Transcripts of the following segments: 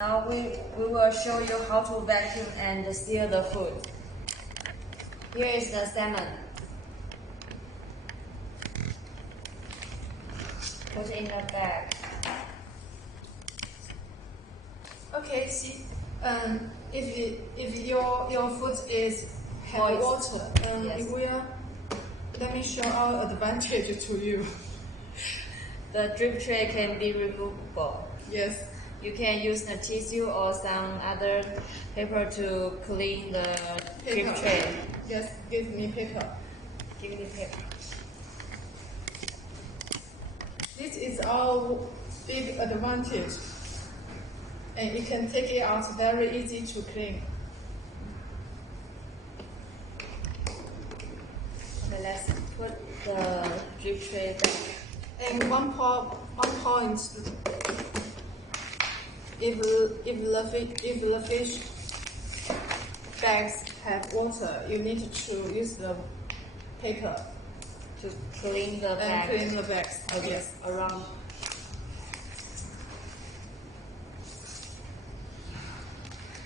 Now we will show you how to vacuum and seal the food. Here is the salmon. Put in the bag. Okay, see, if your food have water, yes. it will. Let me show our advantage to you. The drip tray can be removable. Yes. You can use the tissue or some other paper to clean the drip tray. Yes, give me paper. Give me paper. This is our big advantage, and you can take it out very easy to clean. Okay, let's put the drip tray back. And one point. If the fish bags have water, you need to use the paper To clean the bag. and clean the bags. Okay. Yes. Around.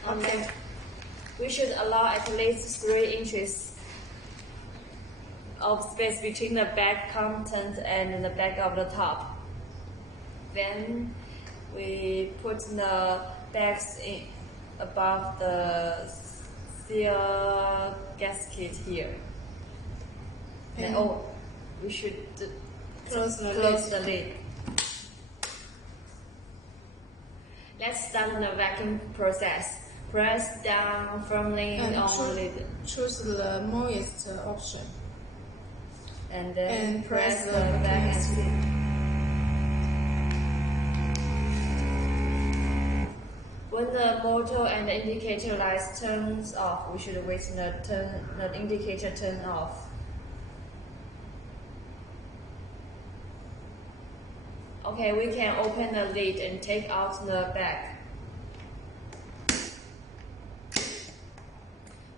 Okay. We should allow at least 3 inches of space between the bag content and the bag of the top. Then we put the bags in above the seal gasket here. And we should Close the lid. Let's start the vacuum process. Press down firmly and on the lid. choose the moist option. And then And press press the the back and vacuum seal. When the motor and the indicator lights turns off, we should wait the indicator turn off. Okay, we can open the lid and take out the bag.